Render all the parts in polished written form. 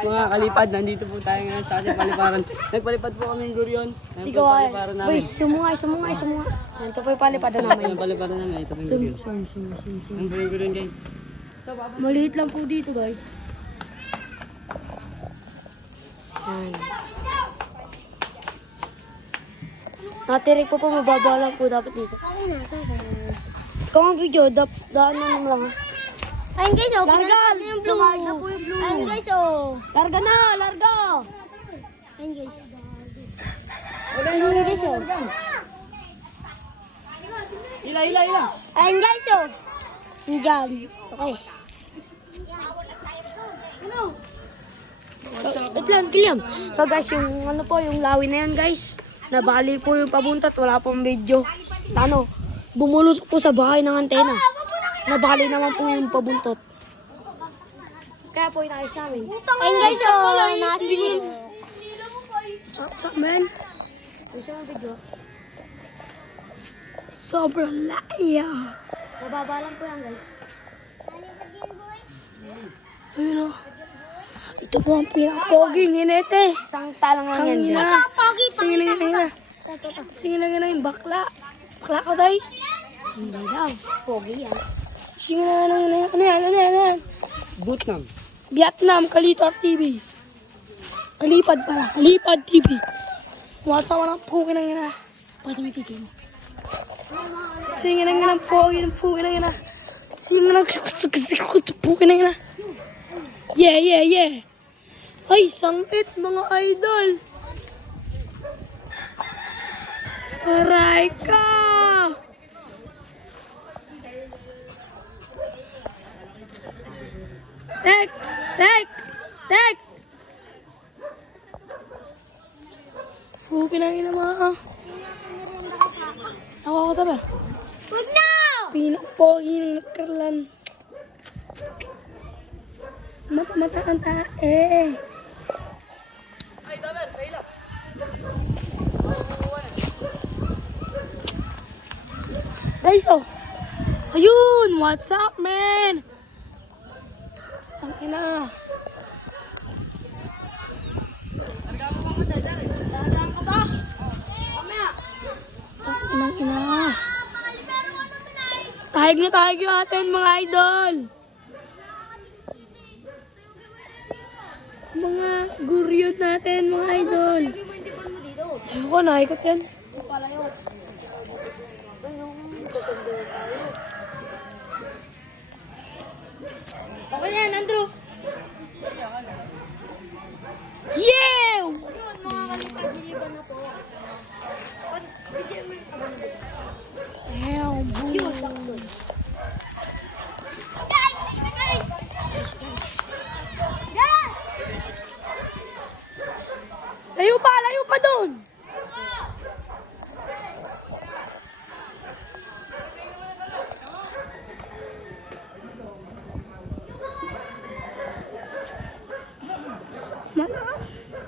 Mga kalipad, nandito po tayo ngayon sa ating paliparan. Nagpalipad po kami ng guryon. Hindi ko ay. Boy, sumungay. Ito po yung palipadan namin. Ang paliparan namin, ito po yung guryon. Ang po yung guryon, guys. Maliit lang po dito, guys. Yan. Natirik po mababa lang po dapat dito. Kung ang video, daan naman lang. Ayun guys, oh, Larga! pinalitan na yung blue. Larga po yung blue. Ayun guys, oh. Larga na! Larga! Ayun guys. Ayun guys, oh. Ila. Ayun guys, oh. Diyan. Okay. Wait lang, Kiliam. So guys, yung ano po, yung lawi na yan guys. Nabali po yung pabuntot, wala pong video. Ano, bumulusok po sa bahay ng antena. Nabali naman po yung pabuntot. Kaya po inayos namin. Ayun guys, oh. Nasir. What's up, man? Gusto mo video? Sobrang laya. Mababa lang po yan, guys. Ayun o. Ito po ang pinakapoging hinete. Isang talang lang yan. Singin lang yung bakla. Bakla ko, tay? Hindi daw. Pogi yan. Singin lang yan. Ano yan? Vietnam. Vietnam, Kalipad TV. Kalipad pala. Kalipad TV. What's up, walang pogi lang yan. Pati may titi mo. Singin lang yan. Pogi lang yan. Singin lang pogi lang yan. Yeah. Ay, sangit mga idol. Aray ka. Tek. Puki na ina mga. Ako tabi. Huwag na! Pinakpogi ng nagkarlan. Mata ang tae. Guys, oh. Ayun, what's up, man? Ang ina. Ang ina. Tahig yung atin, mga idol. Mga guryot natin, mga idol. Ayoko, naikot yan. Okay yan, Andrew. Yeah! Damn, boom. Layo pa doon.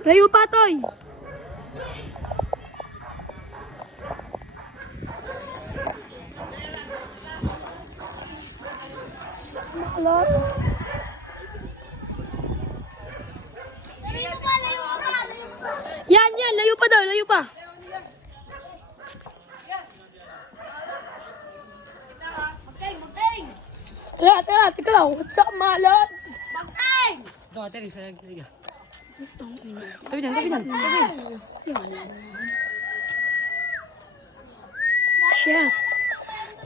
Layo pa, Toy. Makalot. Yan, layo pa daw, layo pa. Teka lang, what's up, malot? Ito, ate, sa liga. Tabi dyan. Shit.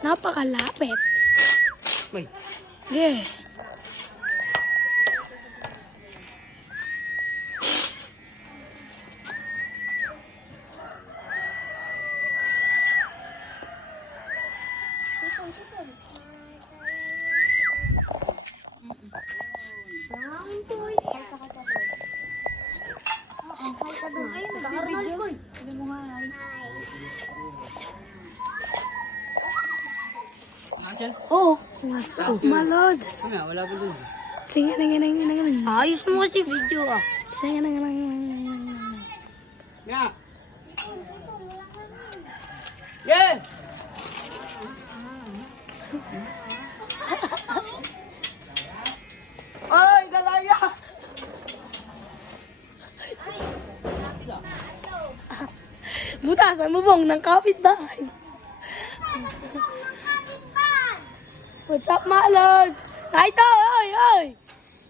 Napakalapit. May. Yeah. Nakasyan? Oh, what's up, malod? Wala po dun. Sige na. Ayos mo kasi video, ah. Sige na. Nga! Yeah! Ay, dalaya! Butas ang bubong ng kapitbahay. What's up, mga lods? Ito, oy, oy!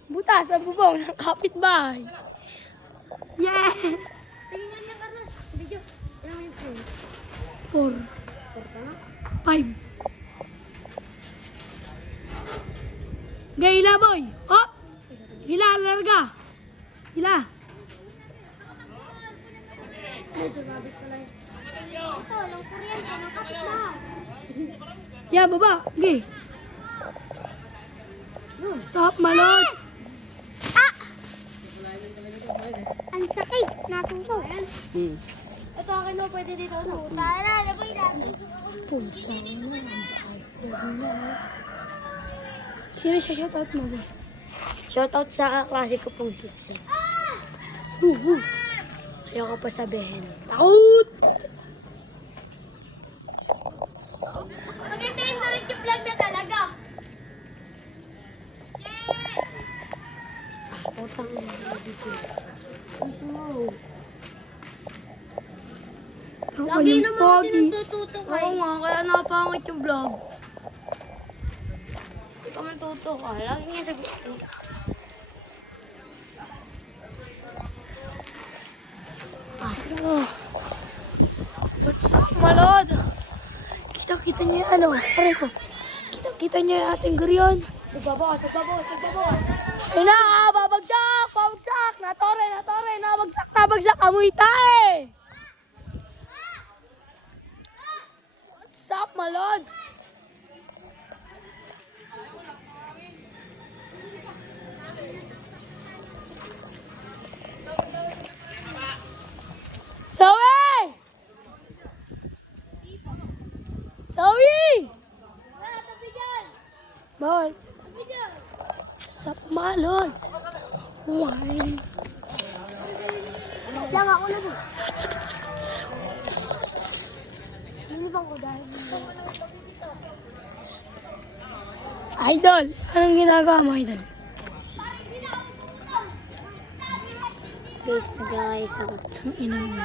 Butas ang bubong ng kapitbahay. Yeah! Tingnan niya, Carlos. Video. Ilang minutes yun? 4. 5. Gay, hila, boy! Oh! Hila, larga! Hila! Ay, sumabit pala yun. Ito, walang kuryente ng kapitbahay. Yeah, baba! Gay! Sup, mga lods? Ang sakit. Natuso. Hmm. Ito akin mo, pwede dito. Tara, labay natin. Pucha na. Sino siya shoutout mo, boy? Shoutout sa kaklase ko pong sitsi. Suhu! Ayoko pa sabihin. Takot! Maganda yung narin yung vlog na talaga. Utang dito. Lagi naman kasi nagtututo kayo. Oo nga, kaya napangit yung vlog. Hindi ka man tuto ka. Lagi nga sabihin ka. What's up, malod? Kita-kita niya yung ano, pare ko. Kita-kita niya yung ating guryon. Nagbabawas. Ay na, babagsak! Babagsak! Natore! Nabagsak! Amoy tayo! What's up, malods? Zoe! Zoe! Bawal. Sup, malods? Wine. Lang ako na doon. Nilibang ko dahil. Idol, anong ginagawa mo, Idol? Guys, nag-aayos ako. Tang ina mo.